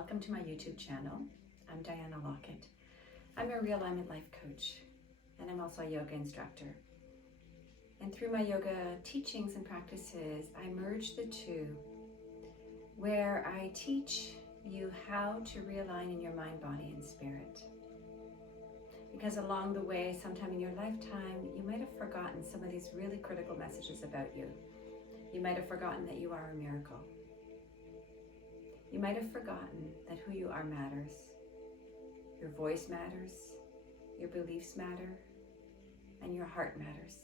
welcome to my YouTube channel. I'm Diana Lockett. I'm a realignment life coach, and I'm also a yoga instructor. And through my yoga teachings and practices, I merge the two, where I teach you how to realign in your mind, body, and spirit. Because along the way, sometime in your lifetime, you might have forgotten some of these really critical messages about you. You might have forgotten that you are a miracle. You might have forgotten that who you are matters. Your voice matters, your beliefs matter, and your heart matters.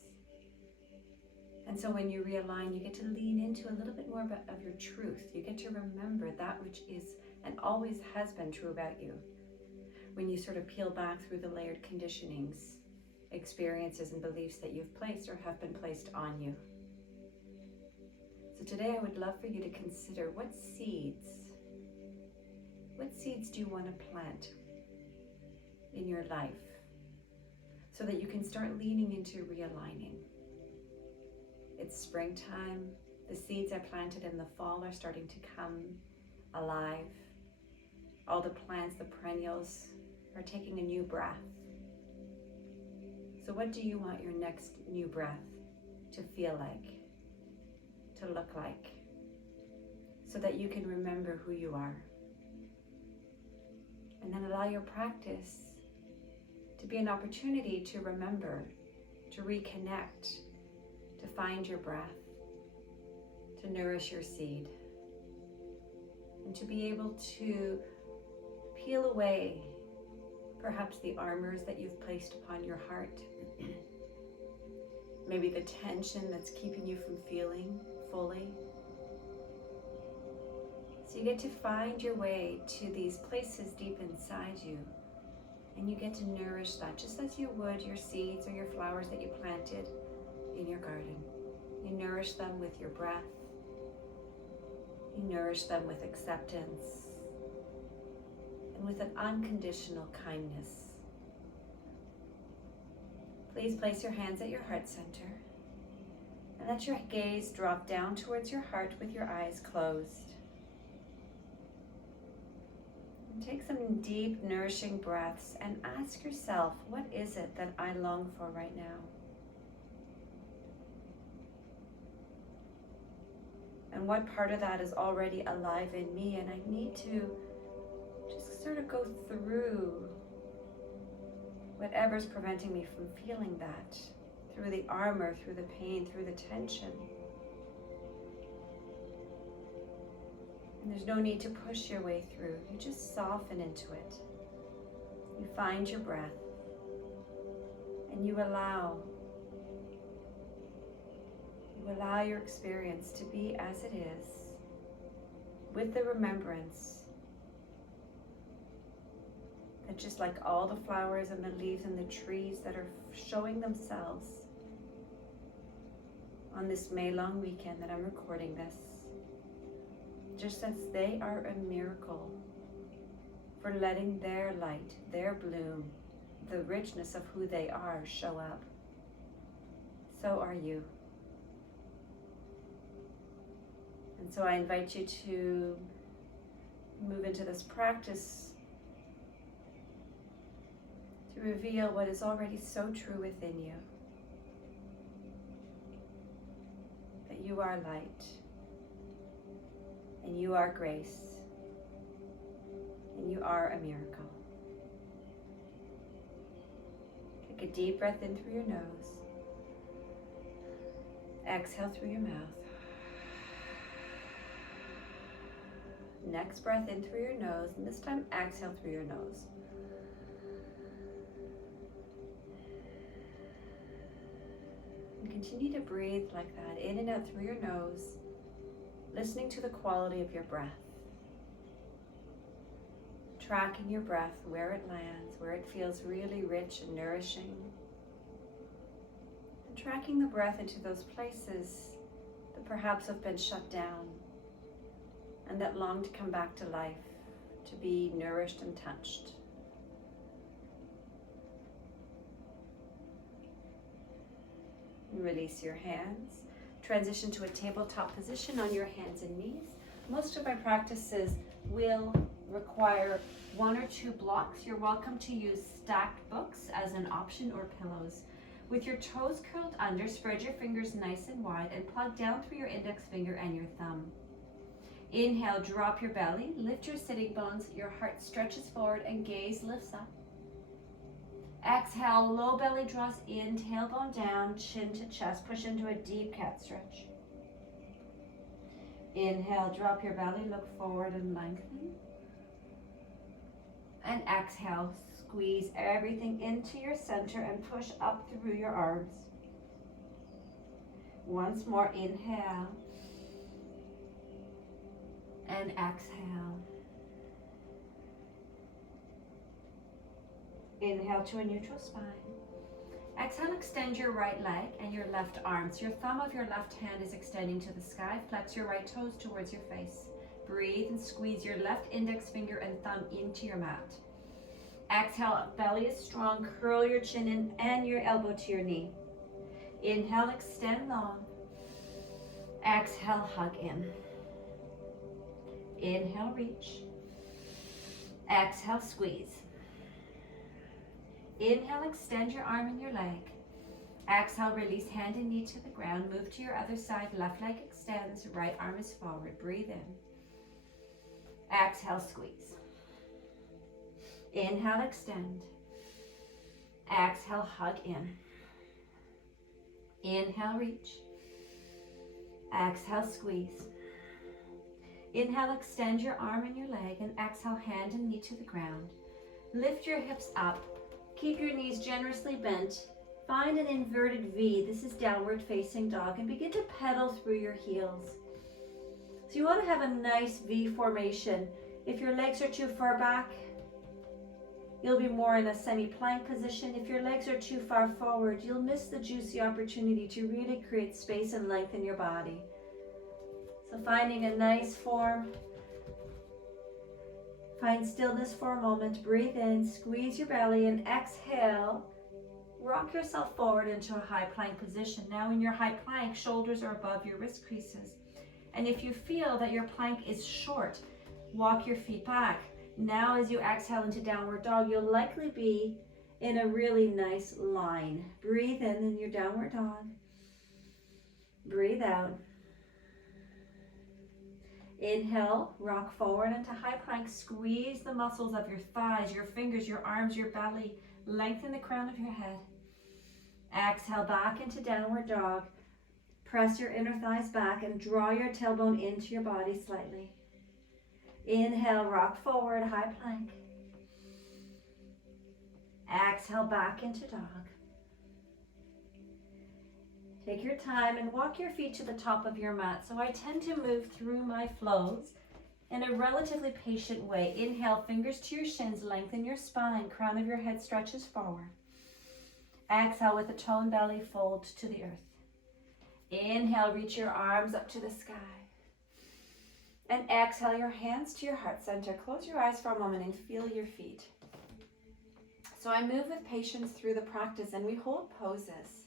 And so when you realign, you get to lean into a little bit more of your truth. You get to remember that which is and always has been true about you. When you sort of peel back through the layered conditionings, experiences, and beliefs that you've placed or have been placed on you. So today I would love for you to consider what seeds do you want to plant in your life so that you can start leaning into realigning. It's springtime. The seeds I planted in the fall are starting to come alive. All the plants, the perennials, are taking a new breath. So what do you want your next new breath to feel like, to look like, so that you can remember who you are? And then allow your practice to be an opportunity to remember, to reconnect, to find your breath, to nourish your seed, and to be able to peel away perhaps the armors that you've placed upon your heart, maybe the tension that's keeping you from feeling fully. So you get to find your way to these places deep inside you, and you get to nourish that just as you would your seeds or your flowers that you planted in your garden. You nourish them with your breath. You nourish them with acceptance and with an unconditional kindness. Please place your hands at your heart center and let your gaze drop down towards your heart with your eyes closed. And take some deep, nourishing breaths and ask yourself, what is it that I long for right now? And what part of that is already alive in me? And I need to just sort of go through whatever's preventing me from feeling that, through the armor, through the pain, through the tension. And there's no need to push your way through. You just soften into it. You find your breath, and you allow your experience to be as it is, with the remembrance that just like all the flowers and the leaves and the trees that are showing themselves on this May long weekend that I'm recording this, just as they are a miracle for letting their light, their bloom, the richness of who they are show up, so are you. And so I invite you to move into this practice to reveal what is already so true within you. That you are light, and you are grace, and you are a miracle. Take a deep breath in through your nose. Exhale through your mouth. Next breath in through your nose, and this time exhale through your nose. And continue to breathe like that, in and out through your nose, listening to the quality of your breath. Tracking your breath, where it lands, where it feels really rich and nourishing. And tracking the breath into those places that perhaps have been shut down and that long to come back to life, to be nourished and touched. And release your hands. Transition to a tabletop position on your hands and knees. Most of my practices will require 1 or 2 blocks, you're welcome to use stacked books as an option or pillows. With your toes curled under, spread your fingers nice and wide and plug down through your index finger and your thumb. Inhale, drop your belly, lift your sitting bones, your heart stretches forward and gaze lifts up. Exhale, low belly draws in, tailbone down, chin to chest, push into a deep cat stretch. Inhale, drop your belly, look forward and lengthen. And exhale, squeeze everything into your center and push up through your arms. Once more, inhale. And exhale. Inhale to a neutral spine. Exhale, extend your right leg and your left arm. So your thumb of your left hand is extending to the sky. Flex your right toes towards your face. Breathe and squeeze your left index finger and thumb into your mat. Exhale, belly is strong. Curl your chin in and your elbow to your knee. Inhale, extend long. Exhale, hug in. Inhale, reach. Exhale, squeeze. Inhale, extend your arm and your leg. Exhale, release hand and knee to the ground. Move to your other side. Left leg extends, right arm is forward. Breathe in. Exhale, squeeze. Inhale, extend. Exhale, hug in. Inhale, reach. Exhale, squeeze. Inhale, extend your arm and your leg, and exhale, hand and knee to the ground. Lift your hips up. Keep your knees generously bent. Find an inverted V. This is downward facing dog, and begin to pedal through your heels. So you want to have a nice V formation. If your legs are too far back, you'll be more in a semi-plank position. If your legs are too far forward, you'll miss the juicy opportunity to really create space and length in your body. So finding a nice form. Find stillness for a moment. Breathe in, squeeze your belly, and exhale. Rock yourself forward into a high plank position. Now in your high plank, shoulders are above your wrist creases. And if you feel that your plank is short, walk your feet back. Now as you exhale into downward dog, you'll likely be in a really nice line. Breathe in your downward dog. Breathe out. Inhale, rock forward into high plank. Squeeze the muscles of your thighs, your fingers, your arms, your belly. Lengthen the crown of your head. Exhale, back into downward dog. Press your inner thighs back and draw your tailbone into your body slightly. Inhale, rock forward, high plank. Exhale, back into dog. Take your time and walk your feet to the top of your mat. So I tend to move through my flows in a relatively patient way. Inhale, fingers to your shins, lengthen your spine, crown of your head stretches forward. Exhale, with a toned belly, fold to the earth. Inhale, reach your arms up to the sky. And exhale, your hands to your heart center. Close your eyes for a moment and feel your feet. So I move with patience through the practice, and we hold poses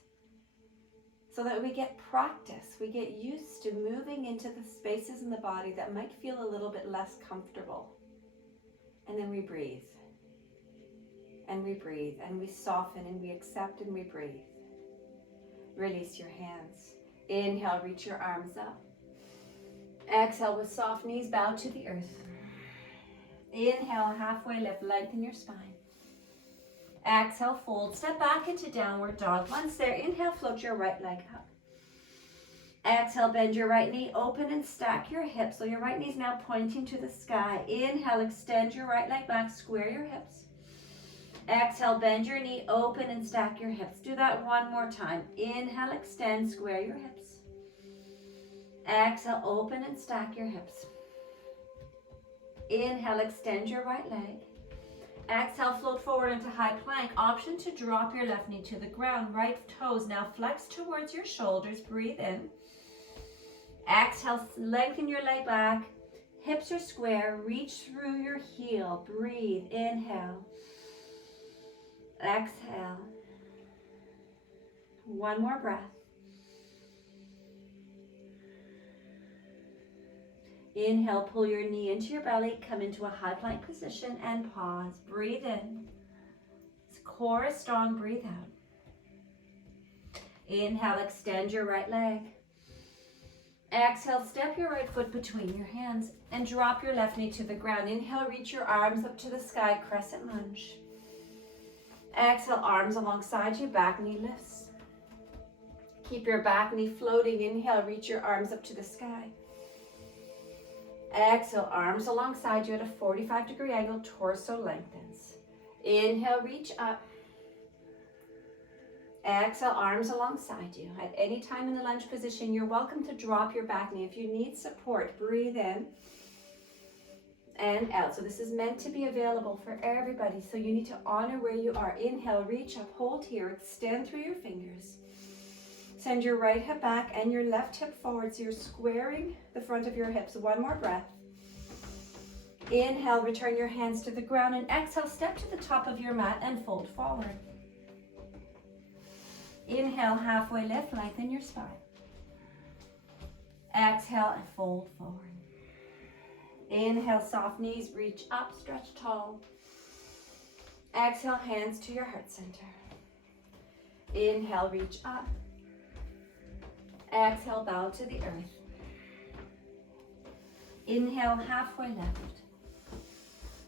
so that we get practice. We get used to moving into the spaces in the body that might feel a little bit less comfortable. And then we breathe. And we breathe. And we soften and we accept and we breathe. Release your hands. Inhale, reach your arms up. Exhale, with soft knees, bow to the earth. Inhale, halfway lift, lengthen your spine. Exhale, fold, step back into downward dog. Once there, inhale, float your right leg up. Exhale, bend your right knee, open and stack your hips. So your right knee is now pointing to the sky. Inhale, extend your right leg back, square your hips. Exhale, bend your knee, open and stack your hips. Do that one more time. Inhale, extend, square your hips. Exhale, open and stack your hips. Inhale, extend your right leg. Exhale, float forward into high plank. Option to drop your left knee to the ground. Right toes now flex towards your shoulders. Breathe in. Exhale, lengthen your leg back. Hips are square. Reach through your heel. Breathe. Inhale. Exhale. One more breath. Inhale, pull your knee into your belly, come into a high plank position and pause. Breathe in. Core is strong, breathe out. Inhale, extend your right leg. Exhale, step your right foot between your hands and drop your left knee to the ground. Inhale, reach your arms up to the sky, crescent lunge. Exhale, arms alongside you, back knee lifts. Keep your back knee floating. Inhale, reach your arms up to the sky. Exhale, arms alongside you at a 45-degree angle, torso lengthens. Inhale, reach up. Exhale, arms alongside you. At any time in the lunge position, you're welcome to drop your back knee. If you need support, breathe in and out. So this is meant to be available for everybody. So you need to honor where you are. Inhale, reach up, hold here, extend through your fingers. Send your right hip back and your left hip forward. So you're squaring the front of your hips. One more breath. Inhale, return your hands to the ground, and exhale, step to the top of your mat and fold forward. Inhale, halfway lift, lengthen your spine. Exhale and fold forward. Inhale, soft knees, reach up, stretch tall. Exhale, hands to your heart center. Inhale, reach up. Exhale, bow to the earth. Inhale, halfway left.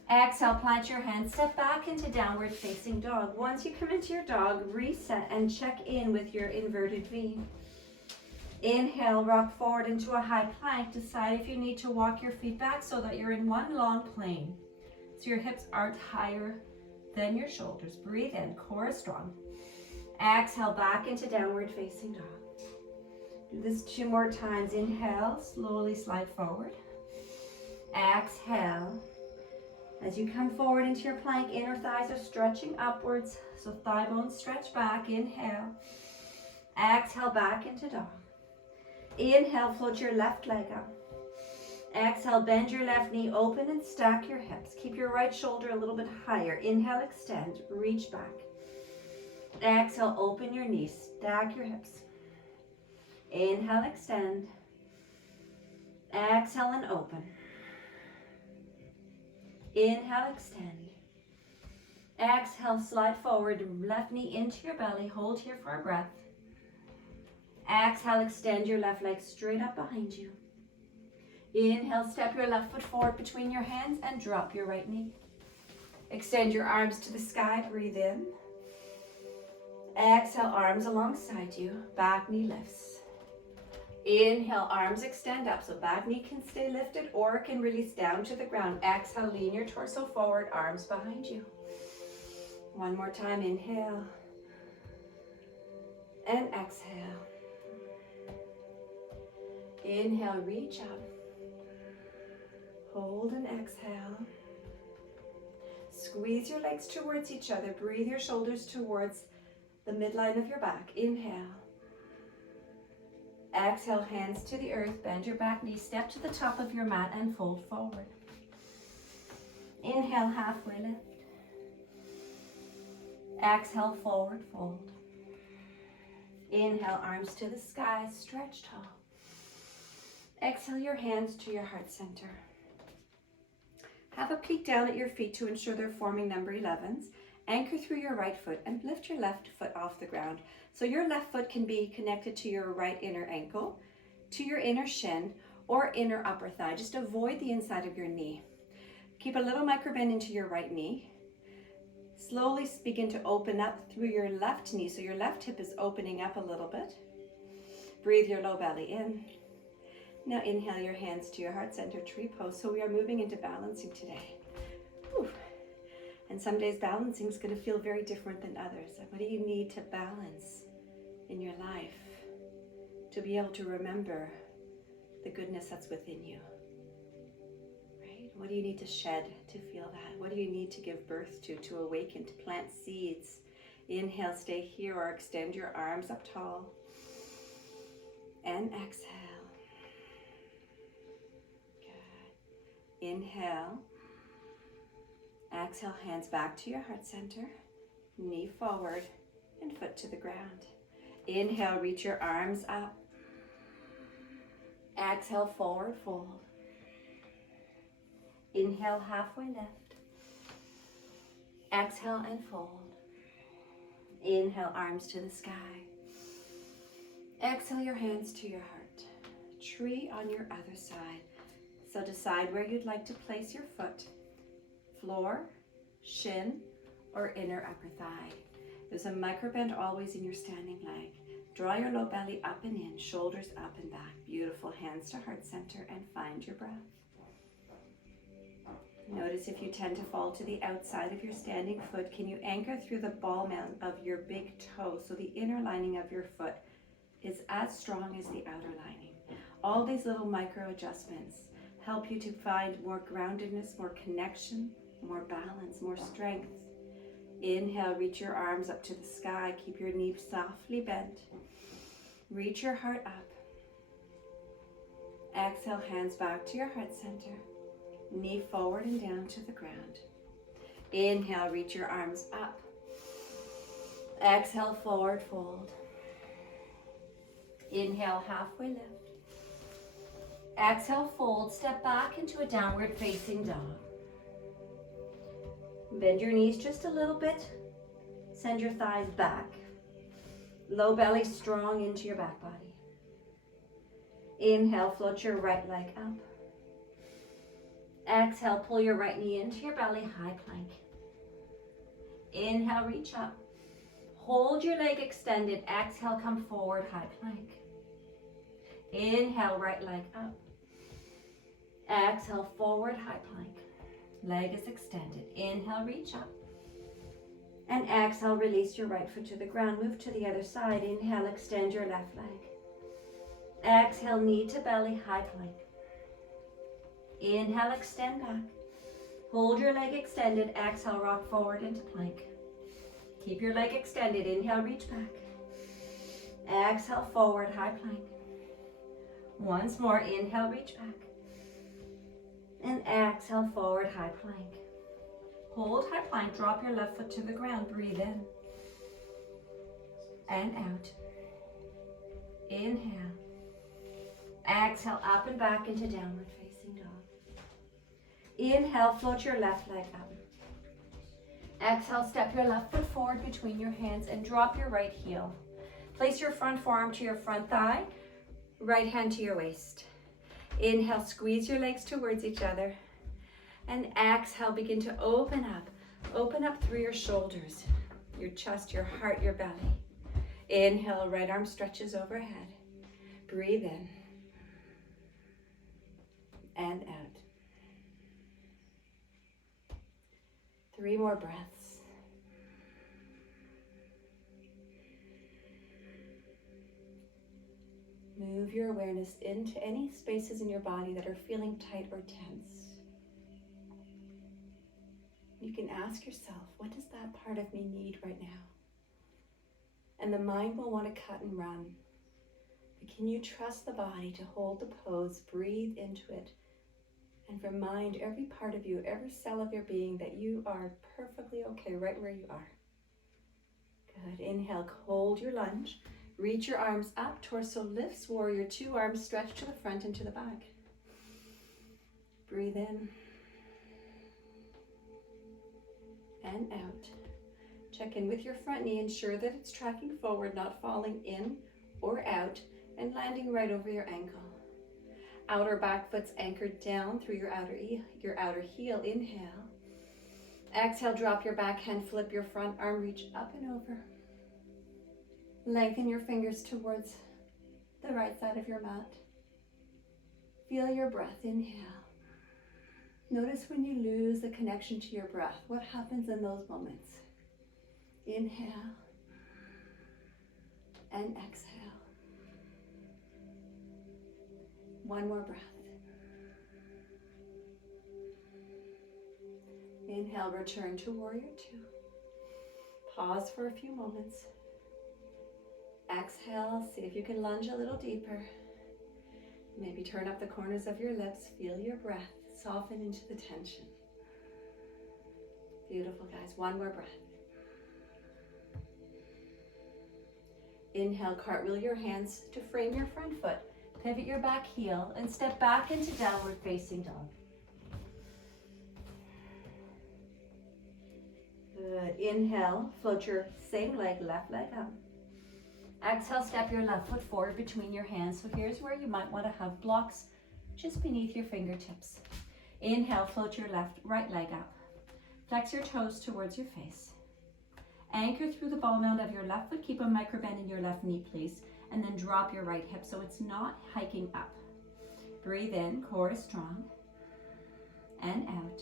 Exhale, plant your hands, step back into downward facing dog. Once you come into your dog, reset and check in with your inverted V. Inhale, rock forward into a high plank. Decide if you need to walk your feet back so that you're in one long plane. So your hips aren't higher than your shoulders. Breathe in, core is strong. Exhale, back into downward facing dog. Do this 2 more times. Inhale, slowly slide forward. Exhale. As you come forward into your plank, inner thighs are stretching upwards, so thigh bones stretch back. Inhale. Exhale, back into dog. Inhale, float your left leg up. Exhale, bend your left knee, open and stack your hips. Keep your right shoulder a little bit higher. Inhale, extend, reach back. Exhale, open your knees, stack your hips. Inhale, extend. Exhale and open. Inhale, extend. Exhale, slide forward, left knee into your belly. Hold here for a breath. Exhale, extend your left leg straight up behind you. Inhale, step your left foot forward between your hands and drop your right knee. Extend your arms to the sky, breathe in. Exhale, arms alongside you, back knee lifts. Inhale, arms extend up, so back knee can stay lifted or it can release down to the ground. Exhale, lean your torso forward, arms behind you. One more time, inhale. And exhale. Inhale, reach up. Hold and exhale. Squeeze your legs towards each other. Breathe your shoulders towards the midline of your back. Inhale. Exhale, hands to the earth, bend your back knee, step to the top of your mat and fold forward. Inhale, halfway lift. Exhale, forward fold. Inhale, arms to the sky, stretch tall. Exhale, your hands to your heart center. Have a peek down at your feet to ensure they're forming number 11s. Anchor through your right foot and lift your left foot off the ground. So your left foot can be connected to your right inner ankle, to your inner shin, or inner upper thigh. Just avoid the inside of your knee. Keep a little micro bend into your right knee. Slowly begin to open up through your left knee, so your left hip is opening up a little bit. Breathe your low belly in. Now inhale your hands to your heart center, tree pose. So we are moving into balancing today. Whew. And some days balancing is going to feel very different than others. What do you need to balance in your life to be able to remember the goodness that's within you? Right? What do you need to shed to feel that? What do you need to give birth to awaken, to plant seeds? Inhale, stay here, or extend your arms up tall. And exhale. Good. Inhale. Exhale, hands back to your heart center, knee forward and foot to the ground. Inhale, reach your arms up. Exhale, forward fold. Inhale, halfway lift. Exhale and fold. Inhale, arms to the sky. Exhale your hands to your heart. Tree on your other side. So decide where you'd like to place your foot. Floor, shin, or inner upper thigh. There's a micro bend always in your standing leg. Draw your low belly up and in, shoulders up and back. Beautiful, hands to heart center, and find your breath. Notice if you tend to fall to the outside of your standing foot, can you anchor through the ball mount of your big toe so the inner lining of your foot is as strong as the outer lining. All these little micro adjustments help you to find more groundedness, more connection, more balance, more strength. Inhale, reach your arms up to the sky. Keep your knees softly bent. Reach your heart up. Exhale, hands back to your heart center. Knee forward and down to the ground. Inhale, reach your arms up. Exhale, forward fold. Inhale, halfway lift. Exhale, fold. Step back into a downward facing dog. Bend your knees just a little bit. Send your thighs back. Low belly strong into your back body. Inhale, float your right leg up. Exhale, pull your right knee into your belly, high plank. Inhale, reach up. Hold your leg extended. Exhale, come forward, high plank. Inhale, right leg up. Exhale, forward, high plank. Leg is extended. Inhale, reach up. And exhale, release your right foot to the ground. Move to the other side. Inhale, extend your left leg. Exhale, knee to belly, high plank. Inhale, extend back. Hold your leg extended. Exhale, rock forward into plank. Keep your leg extended. Inhale, reach back. Exhale, forward, high plank. Once more, inhale, reach back. And exhale, forward, high plank. Hold high plank, drop your left foot to the ground. Breathe in. And out. Inhale. Exhale, up and back into downward facing dog. Inhale, float your left leg up. Exhale, step your left foot forward between your hands and drop your right heel. Place your front forearm to your front thigh, right hand to your waist. Inhale, squeeze your legs towards each other. And exhale, begin to open up. Open up through your shoulders, your chest, your heart, your belly. Inhale, right arm stretches overhead. Breathe in. And out. 3 more breaths. Move your awareness into any spaces in your body that are feeling tight or tense. You can ask yourself, what does that part of me need right now? And the mind will want to cut and run. But can you trust the body to hold the pose, breathe into it, and remind every part of you, every cell of your being that you are perfectly okay right where you are. Good. Inhale, hold your lunge. Reach your arms up, torso lifts, warrior 2, arms stretch to the front and to the back. Breathe in. And out. Check in with your front knee, ensure that it's tracking forward, not falling in or out, and landing right over your ankle. Outer back foot's anchored down through your outer heel. Inhale. Exhale, drop your back hand, flip your front arm, reach up and over. Lengthen your fingers towards the right side of your mat. Feel your breath. Inhale. Notice when you lose the connection to your breath. What happens in those moments? Inhale and exhale. 1 more breath. Inhale, return to warrior 2. Pause for a few moments. Exhale, see if you can lunge a little deeper. Maybe turn up the corners of your lips. Feel your breath soften into the tension. Beautiful, guys. 1 more breath. Inhale, cartwheel your hands to frame your front foot. Pivot your back heel and step back into downward facing dog. Inhale, float your same leg, left leg up. Exhale, step your left foot forward between your hands. So here's where you might want to have blocks just beneath your fingertips. Inhale, float your right leg up. Flex your toes towards your face. Anchor through the ball mound of your left foot. Keep a micro bend in your left knee, please. And then drop your right hip so it's not hiking up. Breathe in, core is strong. And out.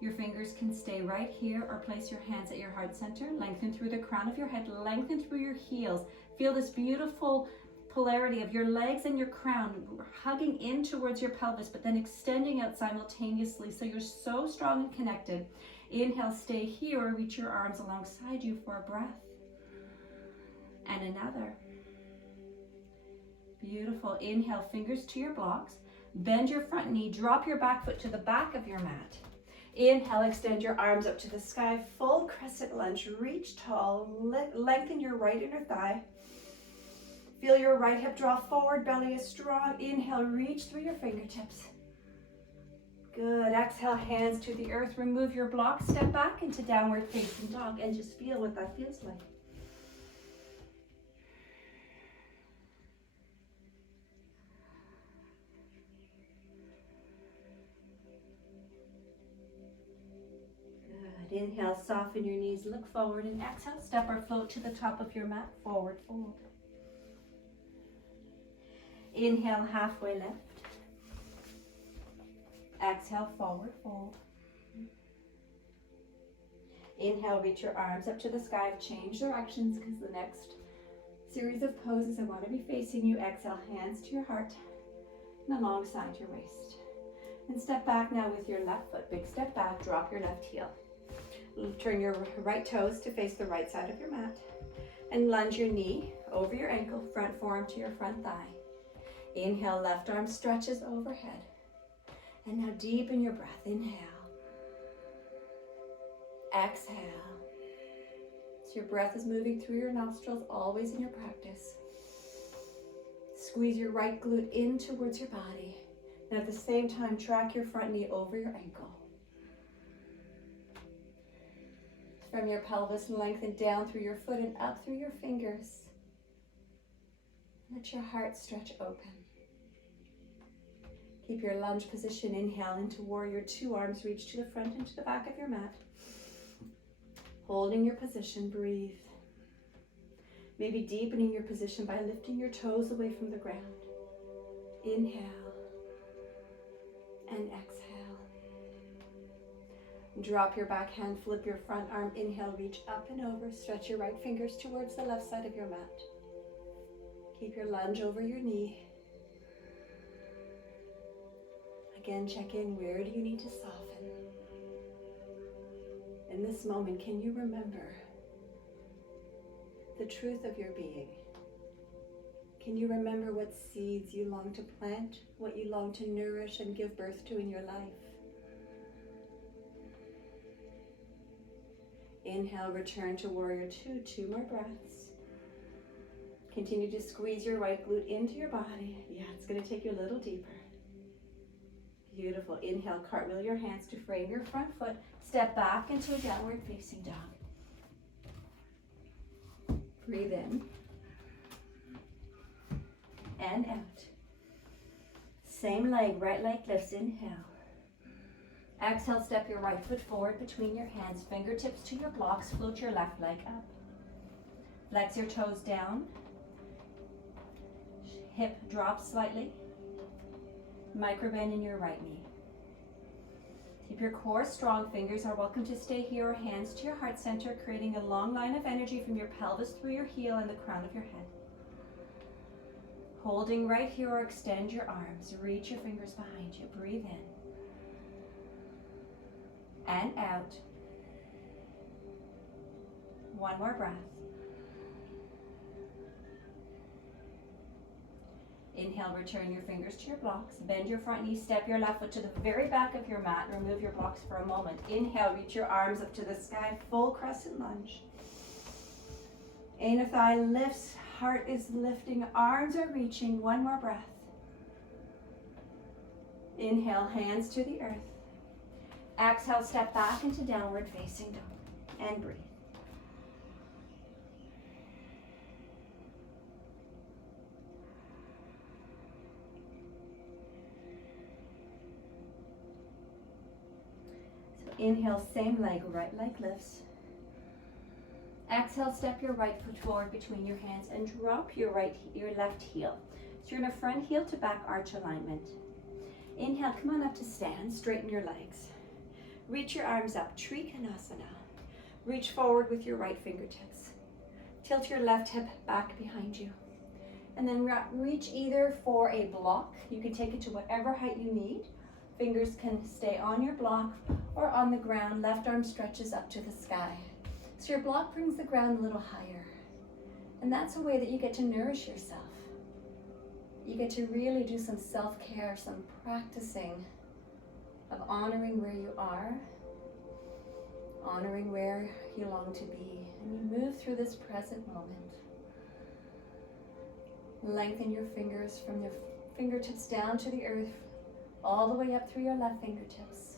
Your fingers can stay right here or place your hands at your heart center. Lengthen through the crown of your head, lengthen through your heels. Feel this beautiful polarity of your legs and your crown hugging in towards your pelvis, but then extending out simultaneously so you're so strong and connected. Inhale, stay here or reach your arms alongside you for a breath. And another. Beautiful. Inhale, fingers to your blocks. Bend your front knee, drop your back foot to the back of your mat. Inhale, extend your arms up to the sky, full crescent lunge, reach tall, lengthen your right inner thigh. Feel your right hip draw forward, belly is strong. Inhale, reach through your fingertips. Good, exhale, hands to the earth, remove your block, step back into downward facing dog and just feel what that feels like. Inhale, soften your knees, look forward, and exhale, step or float to the top of your mat, forward fold. Inhale, halfway lift. Exhale, forward fold. Inhale, reach your arms up to the sky. Change directions because the next series of poses I want to be facing you. Exhale, hands to your heart and alongside your waist. And step back now with your left foot. Big step back, drop your left heel. Turn your right toes to face the right side of your mat and lunge your knee over your ankle, front forearm to your front thigh. Inhale, left arm stretches overhead. And now deepen your breath. Inhale. Exhale. So your breath is moving through your nostrils, always in your practice. Squeeze your right glute in towards your body. And at the same time, track your front knee over your ankle. From your pelvis, lengthen down through your foot and up through your fingers. Let your heart stretch open. Keep your lunge position. Inhale into warrior two, arms reach to the front and to the back of your mat. Holding your position, breathe. Maybe deepening your position by lifting your toes away from the ground. Inhale and exhale. Drop your back hand, flip your front arm. Inhale, reach up and over. Stretch your right fingers towards the left side of your mat. Keep your lunge over your knee. Again, check in. Where do you need to soften? In this moment, can you remember the truth of your being? Can you remember what seeds you long to plant, what you long to nourish and give birth to in your life? Inhale, return to warrior two, 2 more breaths. Continue to squeeze your right glute into your body. Yeah, it's going to take you a little deeper. Beautiful. Inhale, cartwheel your hands to frame your front foot. Step back into a downward facing dog. Breathe in and out. Same leg, right leg lifts. Inhale. Exhale, step your right foot forward between your hands, fingertips to your blocks, float your left leg up. Flex your toes down. Hip drops slightly. Microbend in your right knee. Keep your core strong. Fingers are welcome to stay here or hands to your heart center, creating a long line of energy from your pelvis through your heel and the crown of your head. Holding right here or extend your arms. Reach your fingers behind you. Breathe in. And out. One more breath. Inhale, return your fingers to your blocks. Bend your front knee, step your left foot to the very back of your mat. Remove your blocks for a moment. Inhale, reach your arms up to the sky, full crescent lunge. Inner thigh lifts, heart is lifting, arms are reaching. One more breath. Inhale, hands to the earth. Exhale, step back into downward facing dog and breathe. So inhale, same leg, right leg lifts. Exhale, step your right foot forward between your hands and drop your left heel. So you're in a front heel to back arch alignment. Inhale, come on up to stand, straighten your legs. Reach your arms up, Trikonasana. Reach forward with your right fingertips. Tilt your left hip back behind you. And then reach either for a block. You can take it to whatever height you need. Fingers can stay on your block or on the ground. Left arm stretches up to the sky. So your block brings the ground a little higher. And that's a way that you get to nourish yourself. You get to really do some self-care, some practicing of honoring where you are, honoring where you long to be. And you move through this present moment. Lengthen your fingers from your fingertips down to the earth, all the way up through your left fingertips.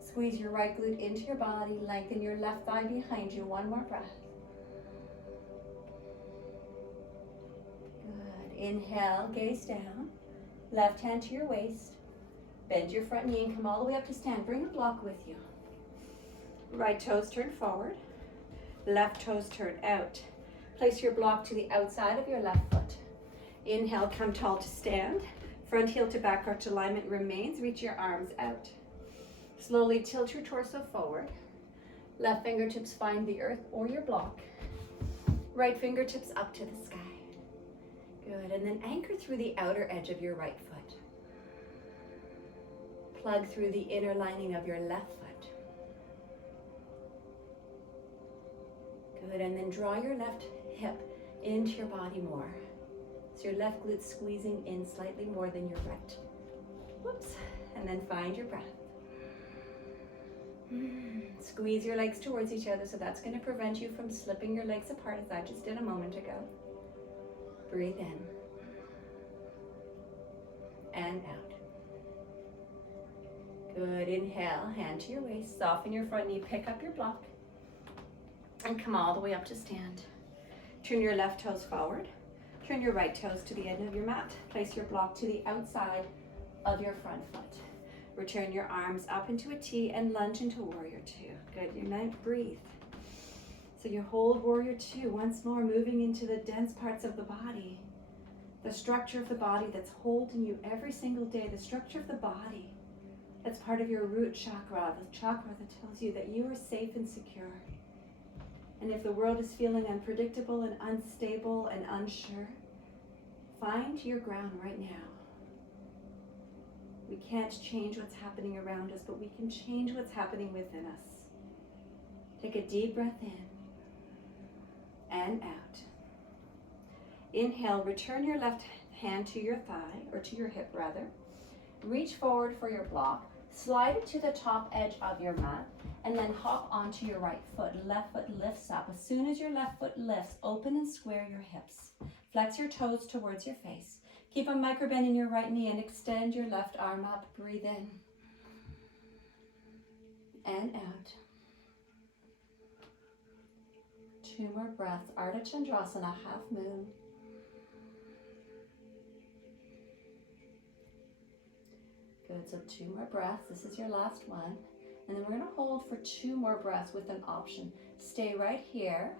Squeeze your right glute into your body, lengthen your left thigh behind you. One more breath. Good. Inhale, gaze down. Left hand to your waist. Bend your front knee and come all the way up to stand. Bring the block with you. Right toes turn forward. Left toes turn out. Place your block to the outside of your left foot. Inhale, come tall to stand. Front heel to back arch alignment remains. Reach your arms out. Slowly tilt your torso forward. Left fingertips find the earth or your block. Right fingertips up to the sky. Good, and then anchor through the outer edge of your right foot. Plug through the inner lining of your left foot. Good, and then draw your left hip into your body more. So your left glute squeezing in slightly more than your right. Whoops, and then find your breath. Squeeze your legs towards each other, so that's going to prevent you from slipping your legs apart as I just did a moment ago. Breathe in and out. Good, inhale, hand to your waist, soften your front knee, pick up your block, and come all the way up to stand. Turn your left toes forward, turn your right toes to the end of your mat. Place your block to the outside of your front foot. Return your arms up into a T and lunge into Warrior Two. Good, you might breathe. So you hold Warrior Two once more, moving into the dense parts of the body. The structure of the body that's holding you every single day. The structure of the body that's part of your root chakra. The chakra that tells you that you are safe and secure. And if the world is feeling unpredictable and unstable and unsure, find your ground right now. We can't change what's happening around us, but we can change what's happening within us. Take a deep breath in and out. Inhale, return your left hand to your thigh, or to your hip rather. Reach forward for your block. Slide it to the top edge of your mat, and then hop onto your right foot. Left foot lifts up. As soon as your left foot lifts, open and square your hips. Flex your toes towards your face. Keep a micro bend in your right knee and extend your left arm up. Breathe in and out. 2 more breaths. Ardha Chandrasana, half moon. Good, so 2 more breaths. This is your last one. And then we're going to hold for 2 more breaths with an option. Stay right here.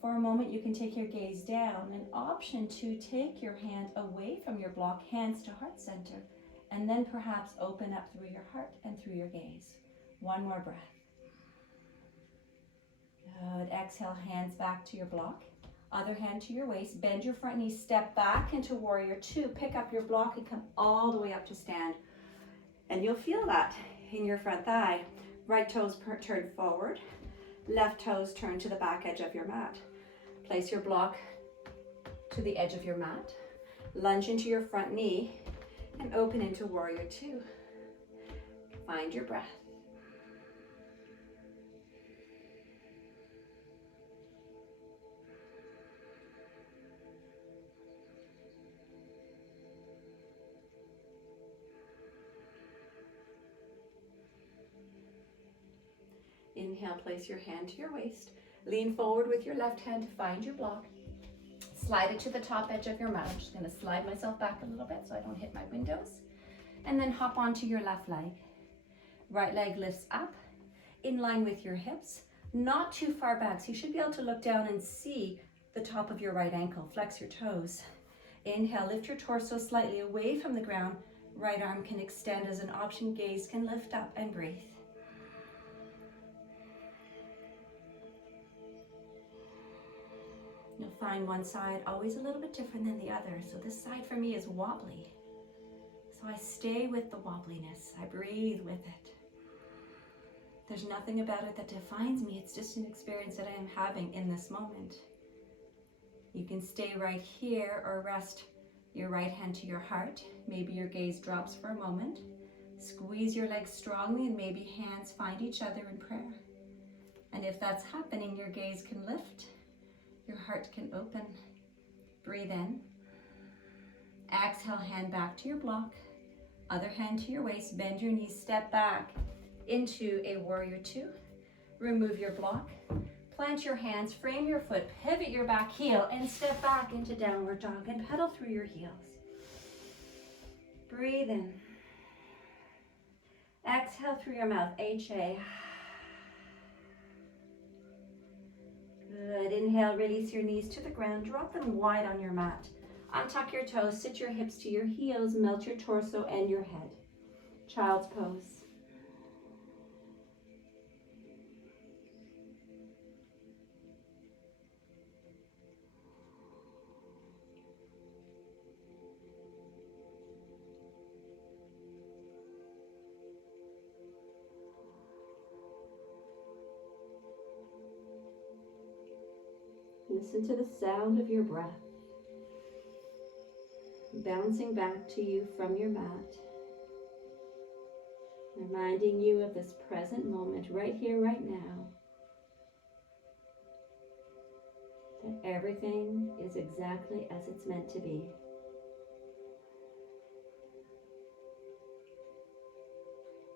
For a moment, you can take your gaze down. An option to take your hand away from your block, hands to heart center, and then perhaps open up through your heart and through your gaze. 1 more breath. Good. Exhale, hands back to your block. Other hand to your waist. Bend your front knee, step back into Warrior Two. Pick up your block and come all the way up to stand. And you'll feel that in your front thigh. Right toes turn forward. Left toes turn to the back edge of your mat. Place your block to the edge of your mat. Lunge into your front knee and open into Warrior Two. Find your breath. Inhale, place your hand to your waist. Lean forward with your left hand to find your block. Slide it to the top edge of your mat. I'm just going to slide myself back a little bit so I don't hit my windows. And then hop onto your left leg. Right leg lifts up, in line with your hips, not too far back. So you should be able to look down and see the top of your right ankle. Flex your toes. Inhale, lift your torso slightly away from the ground. Right arm can extend as an option. Gaze can lift up and breathe. You'll find one side always a little bit different than the other. So this side for me is wobbly. So I stay with the wobbliness. I breathe with it. There's nothing about it that defines me. It's just an experience that I am having in this moment. You can stay right here or rest your right hand to your heart. Maybe your gaze drops for a moment. Squeeze your legs strongly and maybe hands find each other in prayer. And if that's happening, your gaze can lift, your heart can open. Breathe in. Exhale, hand back to your block. Other hand to your waist, bend your knees, step back into a warrior two. Remove your block, plant your hands, frame your foot, pivot your back heel, and step back into downward dog and pedal through your heels. Breathe in. Exhale through your mouth, HA. Good, inhale, release your knees to the ground, drop them wide on your mat. Untuck your toes, sit your hips to your heels, melt your torso and your head. Child's pose. Listen to the sound of your breath, bouncing back to you from your mat, reminding you of this present moment right here, right now, that everything is exactly as it's meant to be.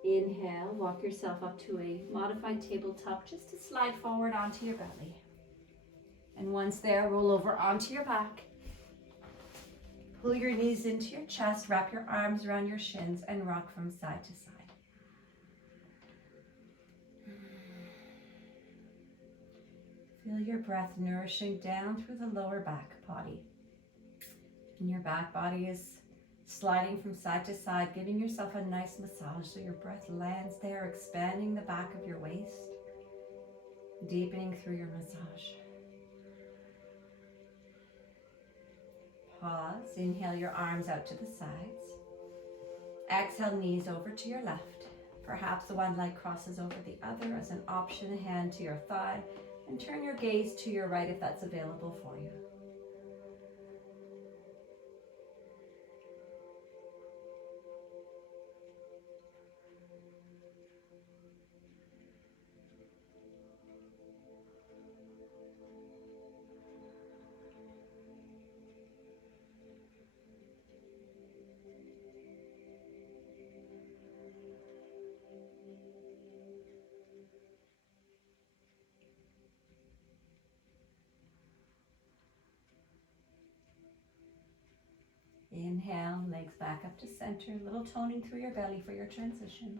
Inhale, walk yourself up to a modified tabletop just to slide forward onto your belly. And once there, roll over onto your back. Pull your knees into your chest, wrap your arms around your shins, and rock from side to side. Feel your breath nourishing down through the lower back body. And your back body is sliding from side to side, giving yourself a nice massage so your breath lands there, expanding the back of your waist, deepening through your massage. Pause, inhale your arms out to the sides. Exhale, knees over to your left. Perhaps the one leg crosses over the other as an option, hand to your thigh, and turn your gaze to your right if that's available for you. Inhale, legs back up to center, a little toning through your belly for your transition.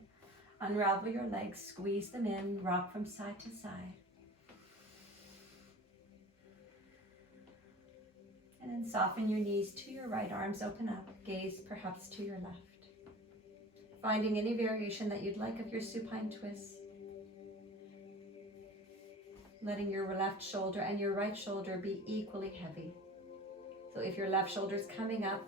Unravel your legs, squeeze them in, rock from side to side. And then soften your knees to your right, arms open up, gaze perhaps to your left. Finding any variation that you'd like of your supine twist. Letting your left shoulder and your right shoulder be equally heavy. So if your left shoulder is coming up,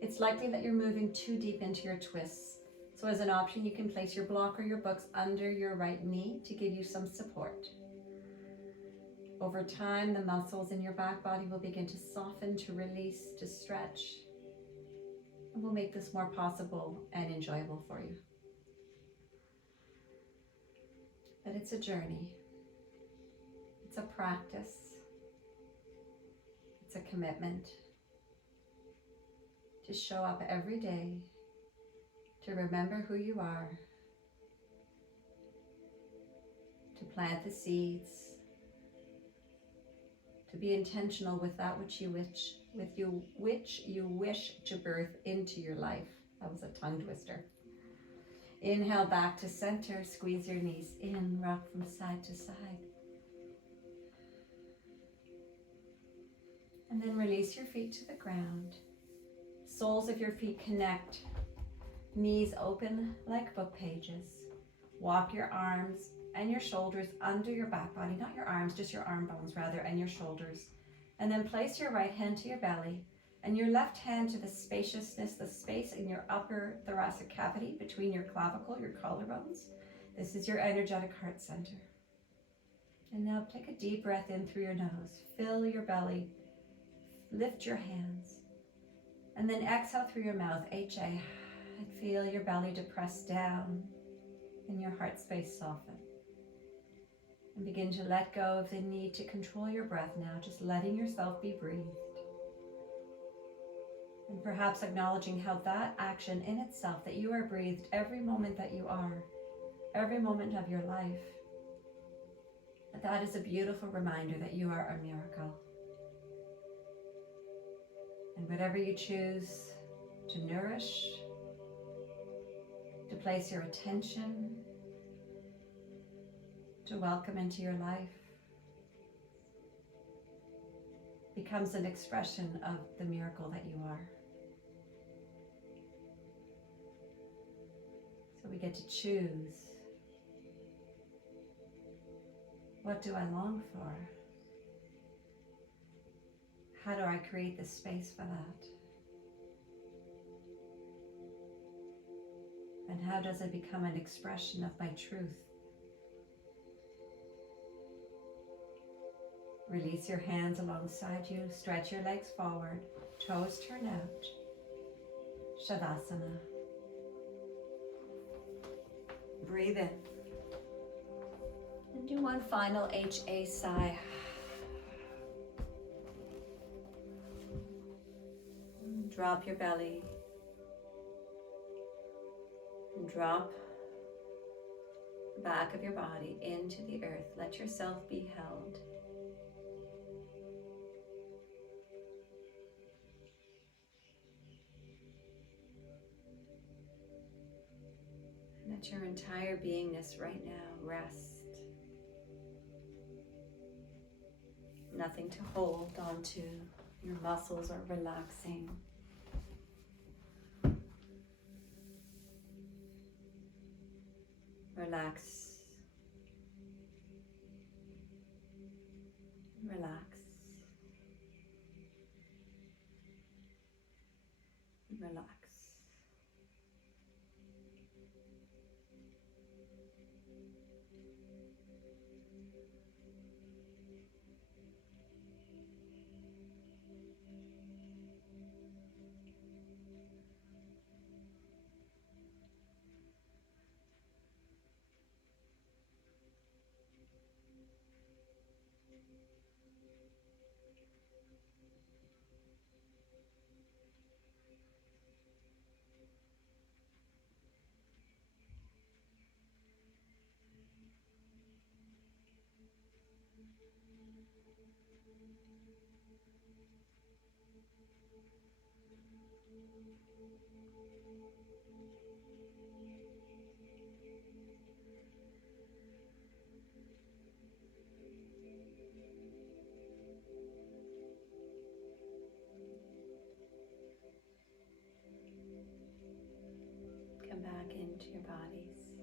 it's likely that you're moving too deep into your twists. So as an option, you can place your block or your books under your right knee to give you some support. Over time, the muscles in your back body will begin to soften, to release, to stretch. And will make this more possible and enjoyable for you. But it's a journey. It's a practice. It's a commitment. To show up every day, to remember who you are, to plant the seeds, to be intentional with that which you wish to birth into your life. That was a tongue twister. Inhale back to center, squeeze your knees in, rock from side to side. And then release your feet to the ground. Soles of your feet connect, knees open like book pages. Walk your arms and your shoulders under your back body, not your arms, just your arm bones rather, and your shoulders. And then place your right hand to your belly and your left hand to the spaciousness, the space in your upper thoracic cavity between your clavicle, your collarbones. This is your energetic heart center. And now take a deep breath in through your nose. Fill your belly. Lift your hands. And then exhale through your mouth, HA. And feel your belly depress down and your heart space soften. And begin to let go of the need to control your breath now, just letting yourself be breathed. And perhaps acknowledging how that action in itself, that you are breathed every moment that you are, every moment of your life, that is a beautiful reminder that you are a miracle. And whatever you choose to nourish, to place your attention, to welcome into your life, becomes an expression of the miracle that you are. So we get to choose. What do I long for? How do I create the space for that? And how does it become an expression of my truth? Release your hands alongside you, stretch your legs forward, toes turn out. Shavasana. Breathe in. And do one final HA sigh. Drop your belly. And drop the back of your body into the earth. Let yourself be held. Let your entire beingness right now rest. Nothing to hold onto. Your muscles are relaxing. Relax. Relax. Relax. Come back into your bodies.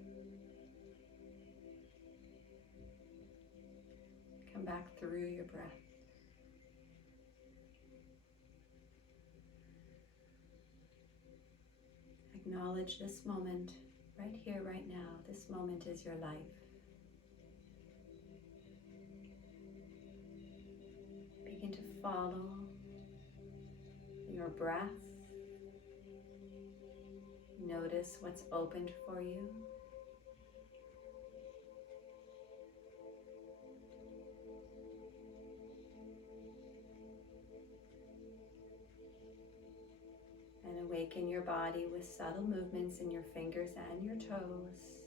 Come back through your breath. Acknowledge this moment, right here, right now. This moment is your life. Begin to follow your breath. Notice what's opened for you. And awaken your body with subtle movements in your fingers and your toes.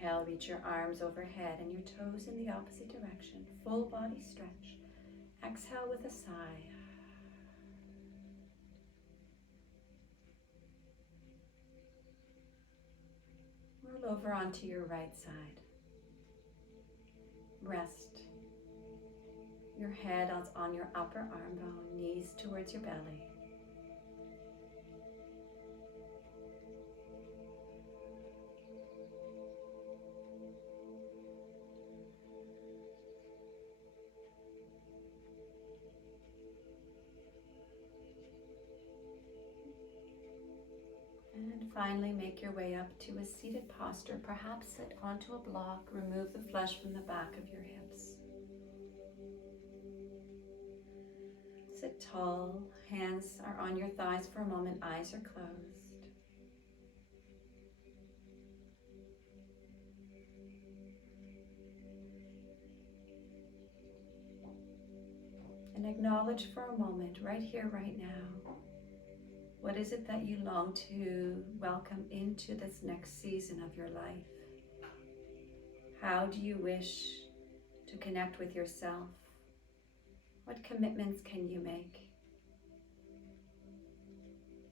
Inhale, reach your arms overhead and your toes in the opposite direction. Full body stretch. Exhale with a sigh. Roll over onto your right side. Rest. Your head is on your upper arm bone, knees towards your belly. And finally, make your way up to a seated posture. Perhaps sit onto a block. Remove the flesh from the back of your hips. Sit tall. Hands are on your thighs for a moment. Eyes are closed. And acknowledge for a moment, right here, right now, what is it that you long to welcome into this next season of your life? How do you wish to connect with yourself? What commitments can you make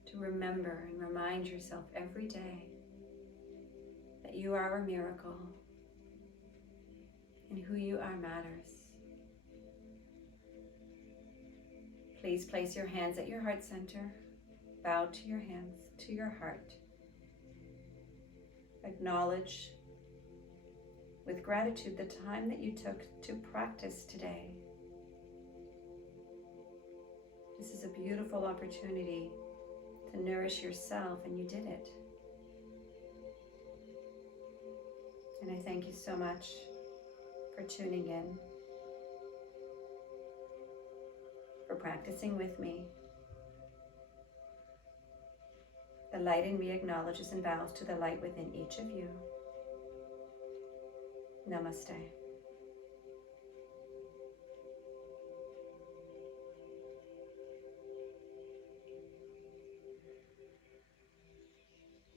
to remember and remind yourself every day that you are a miracle and who you are matters? Please place your hands at your heart center. Bow to your hands, to your heart. Acknowledge with gratitude the time that you took to practice today. This is a beautiful opportunity to nourish yourself, and you did it. And I thank you so much for tuning in, for practicing with me. The light in me acknowledges and bows to the light within each of you. Namaste.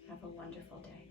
Have a wonderful day.